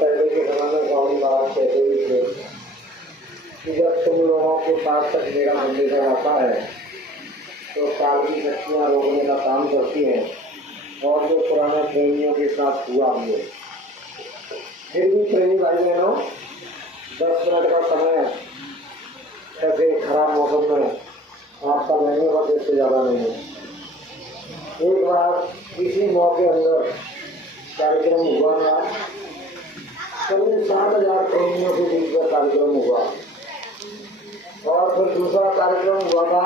पहले के समय में स्वामी महाराज कहते भी थे कि जब तुम लोगों के पास तक मेरा मंदिर आता है तो काल की शक्तियाँ रोकने का काम करती हैं और जो पुराने प्रेमियों के साथ हुआ हुए। फिर भी प्रेमी भाई बहनों 10 मिनट का समय ऐसे खराब मौसम में आपका नहीं होगा, इससे ज़्यादा नहीं है। एक बार इसी मौके अंदर कार्यक्रम हुआ था, करीब 7,000 प्रेमियों के बीच में कार्यक्रम हुआ और फिर दूसरा कार्यक्रम हुआ था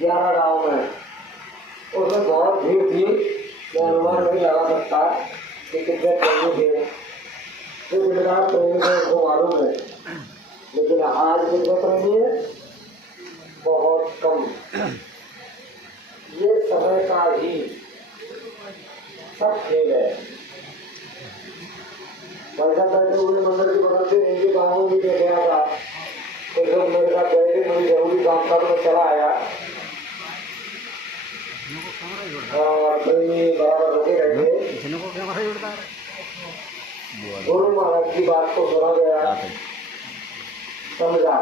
11 गाँव में। उसमें बहुत भीड़ थी, मैं अनुमान नहीं लगा सकता कि कितने प्रेमी थे, तो जितना प्रेमी थे उसको मालूम है, लेकिन आज कितने प्रेमी है बहुत कम। ये समय का ही सब खेल है। पैसा बैठे हुए मंदिर की बगल से इनके गाँव में भी देख रहा था, तो जब मेरे साथ गए थे मुझे जरूरी काम था तो मैं चला आया और प्रेमी बराबर रुके रहे थे। गुरु महाराज की बात को सुना गया, समझा।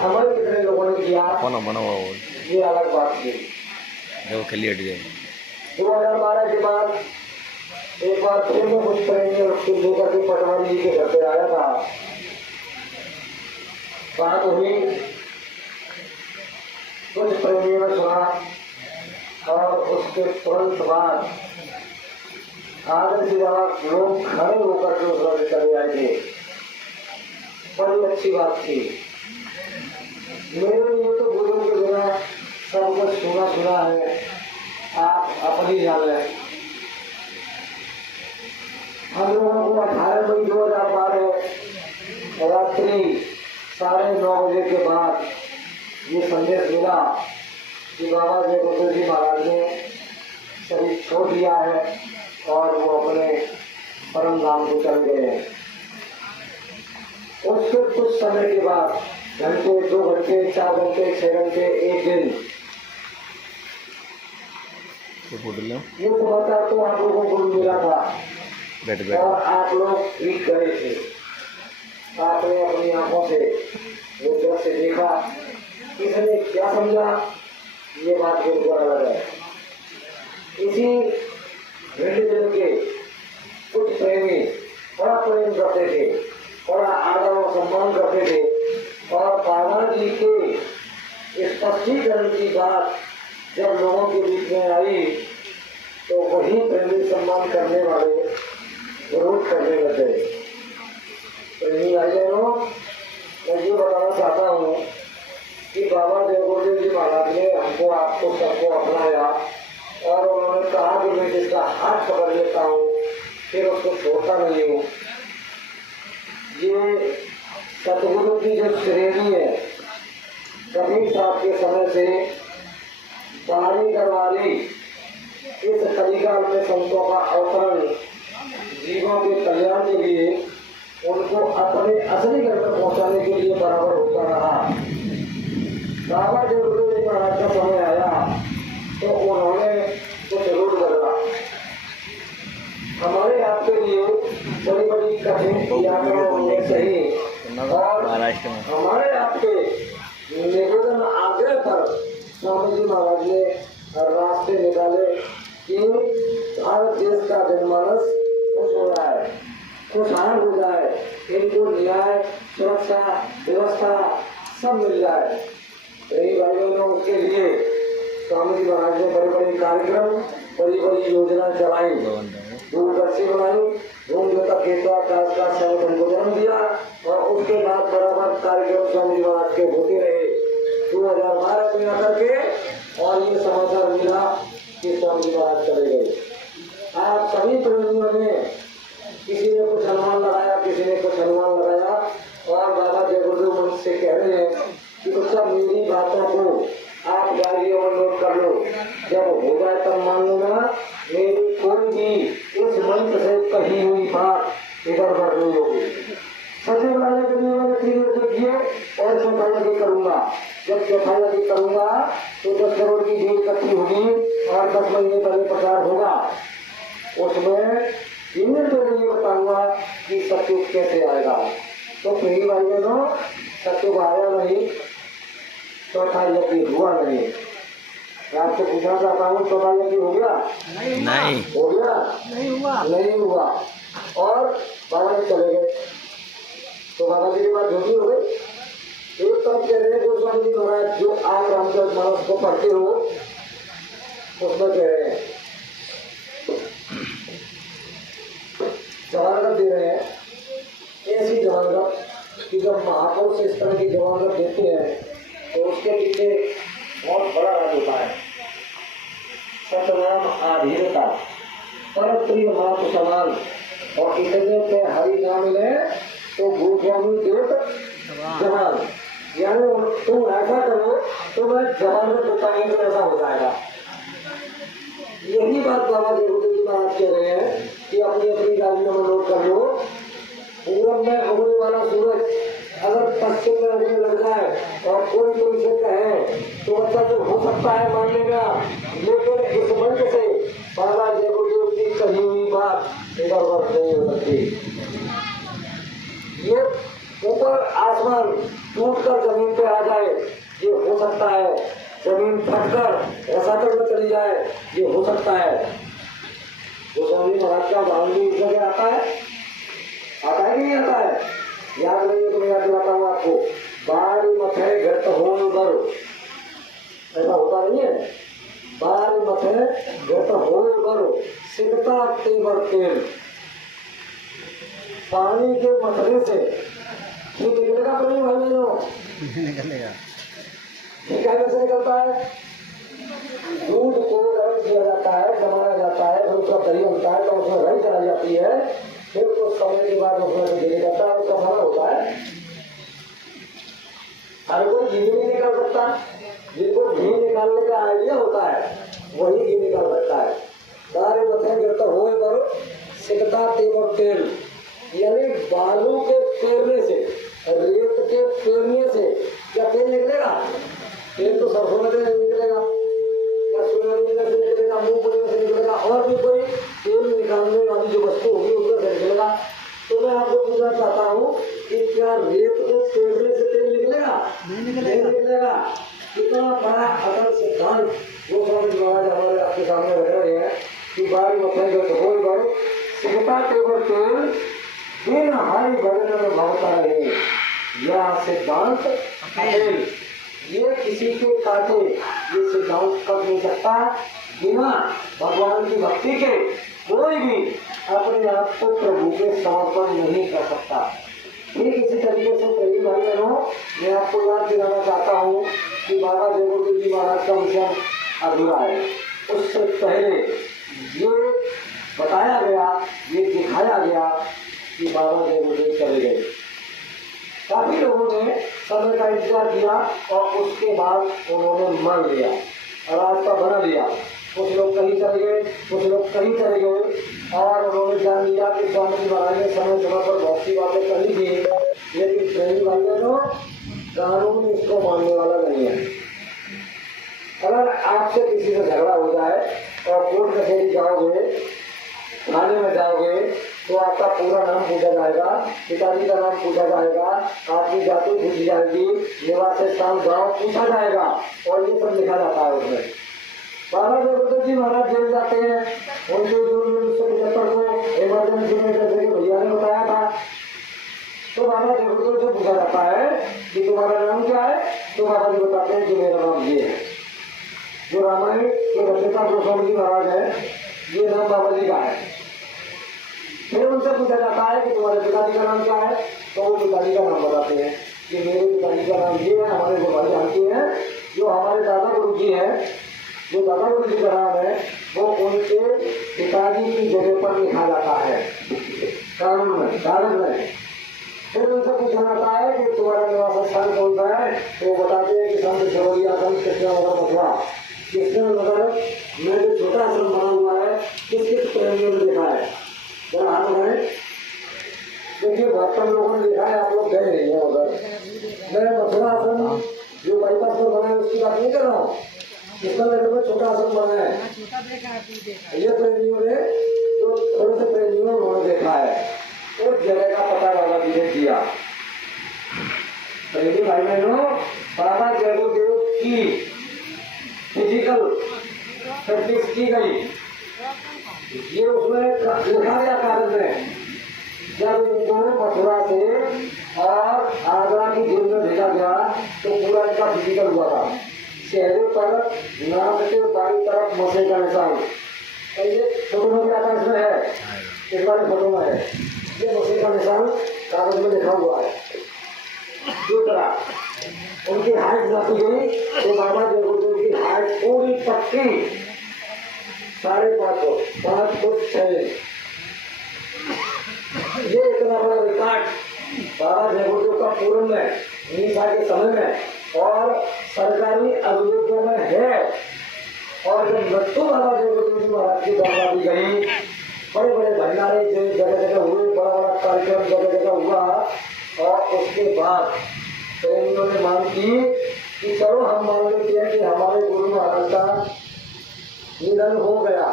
हमारे कितने लोगों ने किया ये अलग बात थी। 2012 के बाद एक बार फिर मैं कुछ प्रेमी लेकर के पटवारी जी के घर पे आया था। बात हुई, कुछ प्रेमियों ने सुना और उसके तुरंत बाद आधे से ज्यादा लोग खड़े होकर के उस घर चले आए थे। बड़ी अच्छी बात थी। मेरे लिए तो गुरु के बिना सब कुछ सुना है, आप अपनी जान लें। हम लोगों को 18 मई 2012 रात्रि 9:30 बजे के बाद ये संदेश मिला कि बाबा जय गुरु जी महाराज ने शरीर छोड़ दिया है और वो अपने परम धाम को चल गए हैं। उसके कुछ समय के बाद घंटे 2 घंटे 4 घंटे 6 घंटे 1 दिन ये समाचार तो आप लोगों को मिला था और आप लोग भी गए थे। आपने अपनी आंखों से वो दृश्य देखा, इसने क्या समझा ये बात बिल्कुल अलग है। इसी रिलीजन के कुछ प्रेमी बड़ा प्रेम करते थे, बड़ा आदर और सम्मान करते थे और बाबा जी के स्पष्टीकरण की बात जब लोगों के बीच में आई तो वही प्रेमी सम्मान करने वाले विरोध करने लगे। प्रेमी भाई बहनों, मैं ये बताना चाहता हूँ कि बाबा जय गुरुदेव जी महाराज ने हमको आपको सबको अपनाया और उन्होंने कहा कि मैं जिसका हाथ पकड़ लेता हूँ फिर उसको छोड़ता नहीं हूँ। ये सतगुरु की जो श्रेणी है, कबीर साहब के समय से बारी दरबारी इस कलिकाल में संतों का अवतरण जीवों के कल्याण के लिए उनको अपने असली घर तक पहुंचाने के लिए बराबर होता रहा। बाबा जब गुरुदेव महाराज का समय आया तो उन्होंने कुछ रूल बदला। हमारे आपके लिए बड़ी बड़ी कठिन यात्राओं में सही और हमारे आपके निवेदन आग्रह पर स्वामी जी महाराज ने रास्ते निकाले कि भारत देश का जनमानस खुश हो रहा है, खुशहाल हो जाए, इनको न्याय सुरक्षा व्यवस्था सब मिल जाए। यही भाई बहनों, उसके लिए स्वामी जी महाराज ने बड़े बड़े कार्यक्रम बड़ी बड़ी योजना चलाई, दूरदर्शी बनाई, धूमधाम केतवा काश का संगठन को जन्म दिया और उसके बाद बराबर कार्यक्रम स्वामी जी महाराज के होते रहे। 2012 में आकर के और ये समाचार मिला कि स्वामी जी महाराज चले गए। आप सभी प्रेमियों ने किसी ने कुछ अनुमान लगाया, किसी ने कुछ अनुमान लगाया और बाबा जय गुरुदेव मंच से कह रहे हैं कि तो सब मेरी बातों को आप डायरियों में नोट कर लो, जब हो जाए तब मान लेना। मेरी कोई भी इस मंच से कही हुई बात इधर उधर नहीं होगी। सच्चे बनाने के लिए मैंने 3 मिनट किए और चौथाई करूंगा। जब चौथाई करूंगा तो 10 करोड़ की भीड़ इकट्ठी होगी और 10 महीने पहले प्रचार होगा। उसमें इन्हें तो नहीं बताऊंगा कि सत्युग कैसे आएगा। तो प्रिय भाई बहनों, सत्युग आया नहीं, चौथा यज्ञ हुआ नहीं। मैं आपसे पूछना चाहता हूँ, चौथा यज्ञ हो गया? नहीं हो गया? नहीं हुआ। और बाबा जी चले गए, तो बाबा जी की बात झूठी हो गई। एक तरफ कह रहे हैं गोस्वामी जी महाराज, जो आप रामचरितमानस को पढ़ते हो उसमें कह रहे हैं, जमानत दे रहे हैं, ऐसी जमानत कि जब महापुरुष इस तरह की जमानत देते हैं तो उसके पीछे बहुत बड़ा राज होता है। सतनाम आधीनता, पर प्रिय मातु समान, और इतने पे हरि नाम मिले तो गोस्वामी देव जवान, यानी तुम ऐसा करो तो मैं जमानत देता हूँ तो ऐसा हो जाएगा। यही बात बाबा देवदेव जी महाराज कह रहे हैं कि अपनी अपनी गाड़ियों में नोट कर लो। पूरब में उगने वाला सूरज अगर पश्चिम में उगने लग जाए और कोई तुमसे कहे तो बच्चा जो हो सकता है मान लेगा, लेकिन इस मंच से बाबा देवदेव जी कही हुई बात इधर उधर नहीं हो सकती। ये ऊपर आसमान टूटकर जमीन पे आ जाए ये हो सकता है, जमीन फटकर ऐसा कर चली जाए ये हो सकता है। गोस्वामी महाराज का उदाहरण भी इस जगह आता है कि नहीं आता है? याद नहीं तो मैं याद दिलाता हूँ आपको। बारी मथे घट हो बर, ऐसा होता नहीं है? बारी मथे घट हो बर सिकता तेवर तेल, पानी के मथरे से ये निकलेगा तो नहीं भाई बहनों? निकलेगा। ये कैसे निकलता है? दूध को गर्म किया जाता है, जमाया जाता है, फिर उसका दही बनता है, तो उसमें रही चलाई जाती है, फिर कुछ समय के बाद उसमें से घी निकलता है, उसका खाना होता है। हर कोई घी नहीं निकाल सकता, जिसको घी निकालने का आइडिया होता है वही घी निकाल सकता है। सारे मथे गिरता हो करो सिकता तेवर तेल, यानी बालू के पेरने से, रेत के पेरने से क्या तेल निकलेगा? तेल तो सरसों में से निकलेगा, या सूर्यमुखी से निकलेगा, मूंगफली में से निकलेगा, और भी कोई तेल निकालने वाली जो वस्तु होगी उसमें से निकलेगा। तो मैं आपको पूछना चाहता हूँ कि क्या रेत को पेरने से तेल निकलेगा? नहीं निकलेगा। इतना बड़ा अटल सिद्धांत गोस्वामी जी महाराज हमारे आपके सामने रख रहे हैं कि बारी मथे घट सिकता तेवर तेल बिन हरि भजन में भवता रहे, यह सिद्धांत अकेल, ये किसी के काटे ये सिद्धांत कर नहीं सकता। बिना भगवान की भक्ति के कोई भी अपने आप को प्रभु के समर्पण नहीं कर सकता। ठीक इसी तरीके से कई भाई बहनों, मैं आपको याद दिलाना चाहता हूँ कि बाबा देवदेव जी महाराज का मिशन अधूरा है। उससे पहले ये बताया गया, ये दिखाया गया कि बाबा देवदेव चले गए। काफी लोगों ने समय का इंतजार किया और उसके बाद उन्होंने मान लिया, रास्ता बना लिया। कुछ लोग कहीं चले गए, कुछ लोग कहीं चले गए, और उन्होंने जान लिया कि स्वामी जी महाराज ने समय समय पर बहुत सी बातें कर ली थी, लेकिन प्रेमी भाई बहनों कानून इसको मानने वाला नहीं है। अगर आपसे किसी से झगड़ा हो जाए और कोर्ट कचहरी जाओगे, थाने में जाओगे, तो आपका पूरा नाम पूछा जाएगा, पिताजी का नाम पूछा जाएगा, आपकी जाति पूछी जाएगी, निवास स्थान गाँव पूछा जाएगा, और ये सब लिखा जाता है उसमें। बाबा देवदेव जी महाराज जेल जाते हैं, उनके जून 1975 को इमरजेंसी में जैसे कि भैया ने बताया था, तो बाबा देवदेव से पूछा जाता है कि तुम्हारा नाम क्या है? तो बाबा जी बताते हैं कि मेरा नाम ये है। जो रामायण के रचयिता गोस्वामी जी महाराज है, ये नाम बाबा जी का है। फिर उनसे पूछा जाता है कि तुम्हारे पिताजी का नाम क्या है? तो वो पिताजी का नाम बताते हैं कि मेरे पिताजी का नाम ये है, हमारे गोपाल जानती हैं। जो हमारे दादा गुरु जी हैं, जो दादा गुरु जी का नाम है, वो उनके पिताजी की जगह पर लिखा जाता है कानून में, कागज में। फिर उनसे पूछा जाता है कि तुम्हारा निवास स्थान कौन सा है? तो वो बताते हैं कि सामने देवरिया कृष्णा नगर मथुरा। कृष्णा नगर में जो छोटा आश्रम बना हुआ है, किस किस प्रेमियों ने देखा है? जरा हाथ उठाएं। देखिए बहुत कम लोगों ने देखा है, आप लोग गए नहीं है उधर। मैं मथुरा आश्रम जो बाईपास पर बना है उसकी बात नहीं कर रहा हूँ, कृष्णा नगर में छोटा आश्रम बना है। ये प्रेमियों ने, जो थोड़े से प्रेमियों लिखा है, उस जगह का पता बाबा जी ने दिया। भाई बहनों, बाबा जयगुरुदेव की फिजिकल प्रैक्टिस की गई, ये उसमें लिखा गया कागज में। जब इनको मथुरा से और आगरा की जेल में भेजा गया तो पूरा इनका फिजिकल हुआ था। चेहरे पर नाक के बाई तरफ मसे का निशान, ये फोटो में क्या इसमें है, इस बार फोटो में है, ये मसे का निशान कागज में लिखा हुआ है। दूसरा, उनकी हाइट नापी गई तो बाबा जयगुरुदेव की हाइट पूरी पक्की 5.5 फुट 6। ये इतना बड़ा रिकॉर्ड बाबा जयगुरुदेव का पूर्व में मीसा के समय में और सरकारी अभिलेखों में है। और जब मृत्यु बाबा जयगुरुदेव जी महाराज की दरबार दी गई, बड़े बड़े भंडारे जो जगह जगह हुए, बड़ा बड़ा कार्यक्रम जगह जगह हुआ, और उसके बाद प्रेमियों ने मांग की कि चलो हम मान लेते हैं कि हमारे गुरु महाराज का निधन हो गया,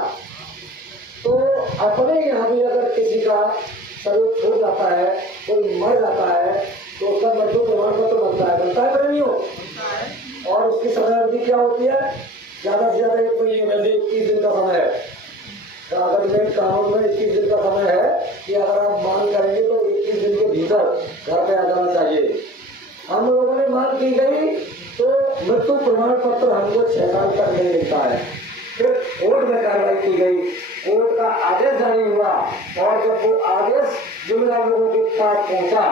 तो अपने यहाँ भी अगर किसी का शरीर छूट जाता है, कोई मर जाता है, तो उसका मृत्यु प्रमाण पत्र बनता है प्रेमियों। और उसकी समय अवधि क्या होती है, ज्यादा से ज्यादा 1 महीने 21 दिन का समय है। कागज में कानून में 21 दिन का समय है कि अगर आप मांग करेंगे तो 21 दिन के भीतर घर पे आ जाना चाहिए। हम लोगों ने मांग की गई तो मृत्यु प्रमाण पत्र हमको 6 साल तक नहीं मिलता है। फिर कोर्ट में कार्रवाई की गई, कोर्ट का आदेश जारी हुआ, और जब वो आदेश जिम्मेदार लोगों के पास पहुंचा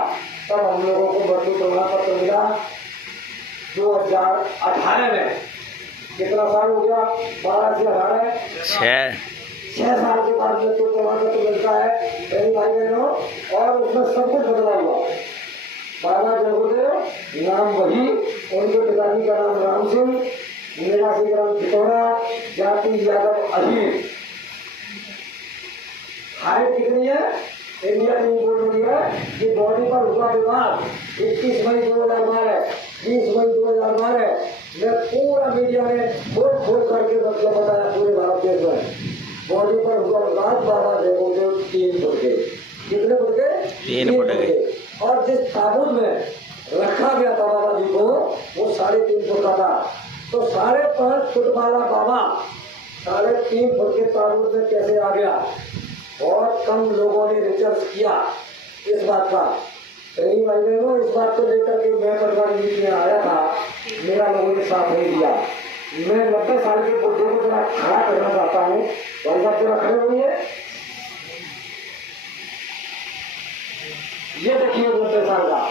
तब हम लोगों को मृत्यु प्रमाण पत्र मिला 2018 में। कितना साल हो गया, 12 से 18 6 साल के बाद मृत्यु प्रमाण पत्र मिलता है मेरे भाई बहनों। और उसमें सब कुछ बदला हुआ। बाबा जयगुरुदेव नाम वही, उनके पिताजी का नाम राम सिंह, निवासी ग्राम चितौड़ा, जाति यादव अहीर। हाइट कितनी है, इंडिया ने बोल दिया कि बॉडी पर हुआ विवाद 21 मई 2012, 20 मई 2012 में पूरा मीडिया ने खोल करके मतलब बताया पूरे भारत देश में। बॉडी पर हुआ विवाद, बाबा जयगुरुदेव 3 फुट के, कितने फुट के, 3 फुट के। और जिस ताबूत में रखा गया था बाबा जी को, वो 3.5 फुट का था। तो 5.5 फुट वाला बाबा 3.5 फुट के ताबूत में कैसे आ गया? बहुत कम लोगों ने रिसर्च किया इस बात का। कई महीनों इस बात को लेकर के मैं परिवार नीति में आया था, मेरा लोगों ने साथ नहीं दिया। मैं 90 साल के बुढ़े को जरा खड़ा करना चाहता हूँ, वैसा पूरा खड़े हुए। ये देखिए 90 साल का,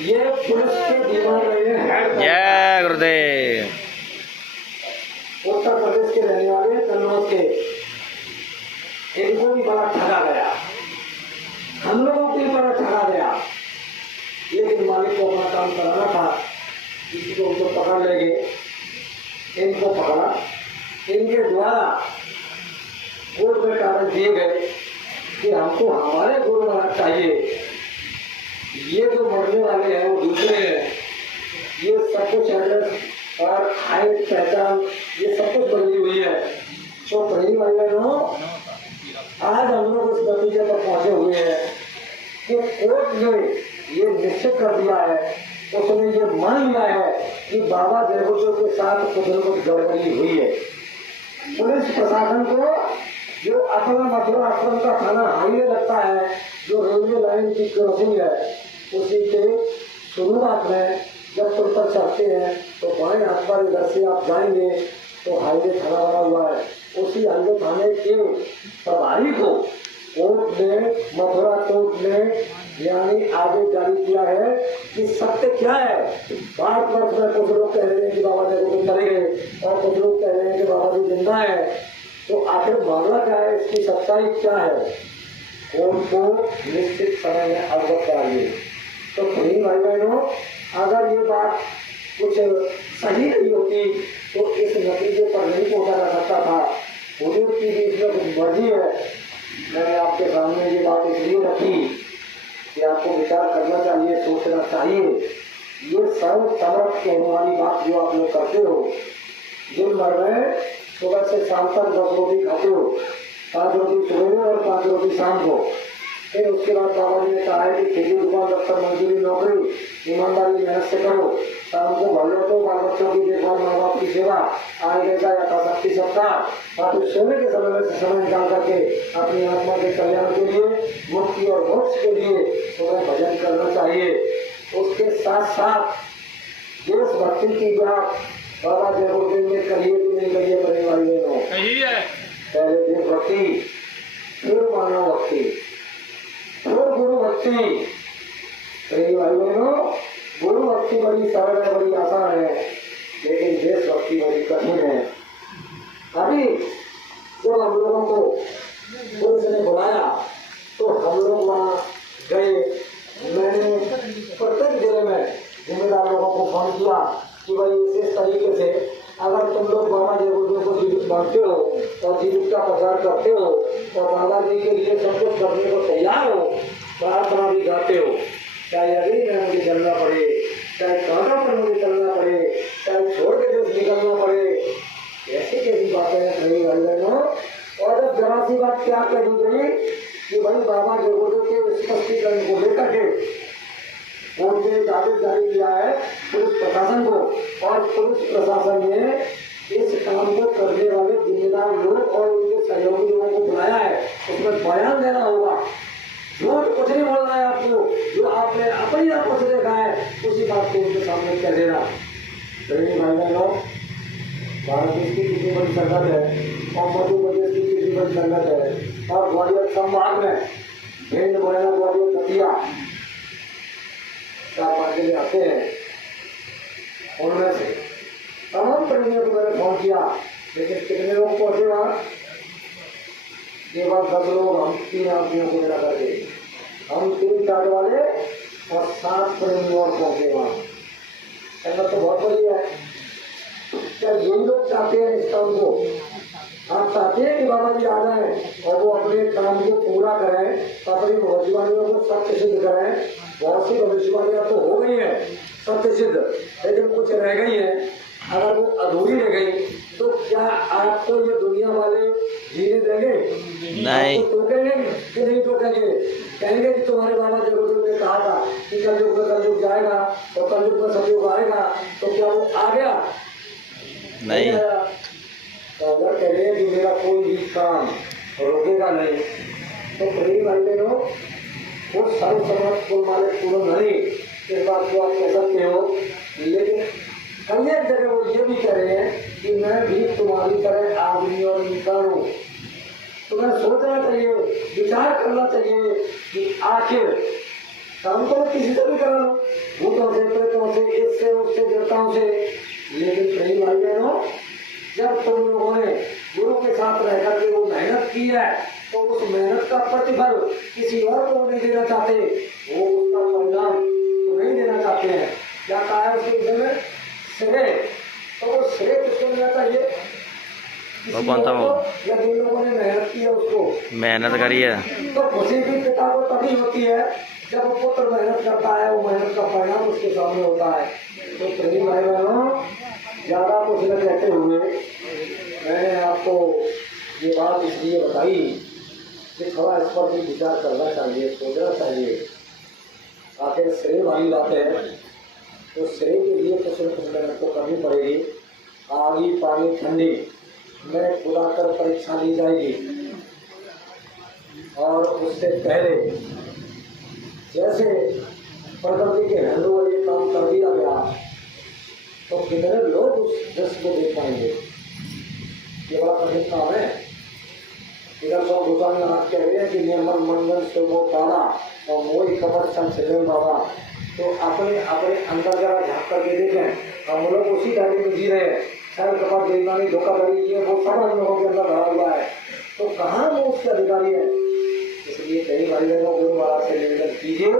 ये पुलिस के दीवार में जय गुरुदेव, उत्तर प्रदेश के रहने वाले कन्नौज के। इनको भी बड़ा ठगा गया, हम लोगों को भी बड़ा ठगा गया। लेकिन मालिक को अपना काम कराना था, किसी को उनको पकड़ लेंगे। इनको पकड़ा, इनके द्वारा कोर्ट में कागज दिए गए कि हमको हमारे गुरु महाराज चाहिए, ये जो मरने वाले हैं वो दूसरे हैं। ये सब कुछ एड्रेस और हाइट पहचान ये सब कुछ बदली हुई है। तो कई महिलाओं आज हम लोग इस नतीजे पर पहुंचे हुए हैं कि कोर्ट ने ये निश्चित कर दिया है, उसने ये मान लिया है कि बाबा जयगुरुदेव के साथ कुछ न कुछ गड़बड़ी हुई है। पुलिस प्रशासन को जो अपना मथुरा आश्रम का थाना हाईवे लगता है, जो रेलवे लाइन की क्रॉसिंग है, उसी के शुरुआत में जब तुम पर चढ़ते हैं तो बाएं हाथ पर इधर से आप जाएंगे तो हाईवे थाना बना हुआ है। उसी हाईवे थाने के प्रभारी को कोर्ट ने, मथुरा कोर्ट ने यानी आगे जारी किया है कि सत्य क्या है। भारत में कुछ लोग कह रहे हैं कि बाबा जयगुरुदेव चले गए और कुछ लोग कह रहे हैं कि बाबा जी जिंदा है। तो आखिर मामला क्या है, इसकी सच्चाई क्या है, कोर्ट को निश्चित समय में अवगत कराइए। तो भाई बहनों, अगर ये बात कुछ सही नहीं होती तो इस नतीजे पर नहीं पहुंचा जा सकता था। हुजूर की भी इसमें कुछ मर्जी है। मैंने आपके सामने ये बात इसलिए रखी कि आपको विचार करना चाहिए, सोचना चाहिए। ये सर्व समर्थ कहने वाली बात जो आप लोग करते हो, दिन भर में सुबह से शाम तक 10 रोटी खाते हो, 5 रोटी सुबह में और 5 रोटी शाम को। फिर उसके बाद बाबा जी ने कहा है कि खेती दुकान दफ्तर मजदूरी नौकरी ईमानदारी मेहनत से करो, शाम को भर लो तो बाल बच्चों की देखभाल माँ बाप की सेवा आगे का यथाशक्ति सत्कार और फिर सोने के समय में समय निकाल करके अपनी आत्मा के कल्याण के लिए मुक्ति और मोक्ष के लिए तुम्हें भजन करना चाहिए। उसके साथ साथ देशभक्ति की बात बाबा जयपुर में करिए कि नहीं करिए बने वाले लोग पहले देशभक्ति फिर मानव भक्ति फिर गुरु भक्ति। भाई बहनों गुरु भक्ति बड़ी सरल है बड़ी आसान है लेकिन देशभक्ति बड़ी कठिन है। अभी जब हम लोगों को पुलिस ने बुलाया तो हम लोग वहाँ गए। मैंने प्रत्येक जिले में जिम्मेदार लोगों को फोन किया कि भाई इस तरीके से अगर तुम लोग बाबा जयपुर को जीवित बांटते हो और जीवित का प्रचार करते हो और बाबा जी के लिए सब कुछ करने को तैयार हो, प्रार्थना भी गाते हो, चाहे अभी में मुझे चलना पड़े, चाहे कांटा पर मुझे चलना पड़े, चाहे छोड़ के देश निकलना पड़े, ऐसी कैसी बातें हैं मेरी भाई बहनों। और जब जरा सी बात क्या कह दी गई कि भाई बाबा जयपुर के स्पष्टीकरण को लेकर के उन्होंने एक आदेश जारी किया है पुलिस प्रशासन को और पुलिस प्रशासन ने इस काम को करने वाले जिम्मेदार लोग और उनके सहयोगी लोगों को बुलाया है। उसमें बयान देना होगा, झूठ कुछ नहीं बोलना है आपको, जो आपने अपनी आंखों से देखा है उसी बात को उनके सामने कह देना। भाई बहनों भारत देश की कितनी बड़ी संगत है और मध्य प्रदेश की कितनी बड़ी संगत है और ग्वालियर संभाग में भिंड मुरैना ग्वालियर दतिया 4-5 जिले आते हैं। उनमें से तमाम प्रेमियों को मैंने फोन किया लेकिन कितने लोग पहुंचे वहाँ केवल 10 लोग। हम 3 आदमियों को मिला करके हम 3 कार्ड वाले और 7 प्रेमी और पहुंचे वहाँ। संगत तो बहुत बड़ी है। क्या यही लोग चाहते हैं इस काम को? आप चाहते हैं कि बाबा जी आ जाए और वो अपने काम को पूरा करें, अपनी भविष्यवाणियों को सत्य सिद्ध करें। बहुत सी भविष्यवाणियां तो हो गई है सत्य सिद्ध लेकिन कुछ रह गई है। अगर वो अधूरी रह गई तो क्या आपको ये दुनिया वाले जीने देंगे? नहीं। टोकेंगे कि नहीं टोकेंगे? कहेंगे कि तुम्हारे बाबा जयपुर ने कहा था कि कलयुग में कलयुग जाएगा और कलयुग में सतयुग आएगा, तो क्या वो आ गया? नहीं। तो अगर कहें कि मेरा कोई भी काम रोकेगा नहीं तो प्रेमी भाई बहनों वो सर्व समर्थ कुल मालिक पूर्ण नहीं, इस बात को आप कह सकते हो। लेकिन कई एक जगह वो ये भी कह रहे हैं कि मैं भी तुम्हारी तरह आदमी और इंसान हूँ। तुम्हें सोचना चाहिए, विचार करना चाहिए कि आखिर काम को मैं किसी से भी करा लूँ, भूतों से, प्रेतों से, इससे उससे, देवताओं से। लेकिन प्रेमी भाई बहनों जब तुम लोगों ने गुरु के साथ रह करके वो मेहनत की है तो उस मेहनत का प्रतिफल किसी और को नहीं देना चाहते, वो उसका परिणाम तो नहीं देना चाहते हैं। क्या कहा है उसके विषय में? श्रेय। तो वो श्रेय किसको मिलना चाहिए? या जिन लोगों ने मेहनत की है उसको मेहनत करी है। तो खुशी भी पिता को तभी होती है जब वो पुत्र मेहनत करता है, वो मेहनत का परिणाम उसके सामने होता है। तो प्रेमी भाई बहनों ज्यादा कुछ न कहते हुए मैंने आपको ये बात इसलिए बताई कि थोड़ा इस पर भी विचार करना चाहिए, सोचना चाहिए। आखिर श्रेय वाली बात है तो श्रेय के लिए कुछ न कुछ मेहनत तो करनी पड़ेगी। आगी पानी ठंडी में खुदा कर परीक्षा ली जाएगी और उससे पहले जैसे प्रकृति के हिंदू ये काम कर दिया गया तो कितने लोग उस दृश्य को देख पाएंगे? ये बड़ा कठिन काम है। इधर सब भूटान कह रहे हैं कि निर्मल मंगल से वो तारा और मोई कमर चल बाबा। तो अपने अपने अंदर जरा झाँक करके देखें, हम लोग उसी दायरे में जी रहे हैं। सर कपड़ बेईमानी धोखाधड़ी ये वो सब हम लोगों के अंदर भरा हुआ है, तो कहाँ वो उसके अधिकारी है? इसलिए कई भाई बहनों गुरु महाराज से निवेदन कीजिए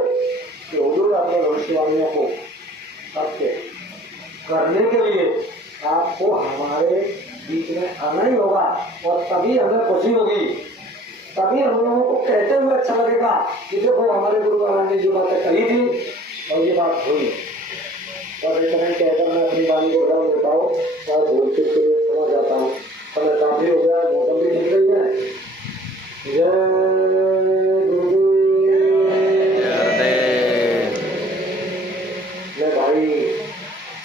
कि हुजूर अपने भविष्यवाणियों को सत्य करने के लिए आपको हमारे बीच में आना ही होगा और तभी हमें खुशी होगी, तभी हम लोगों को कहते हुए अच्छा लगेगा कि देखो हमारे गुरु महाराज ने जो बातें कही थी और ये बात हुई। और इतना कहकर मैं अपनी वाणी को देता हूँ और भूल चूक के लिए समझ जाता हूँ। समय काफी हो गया।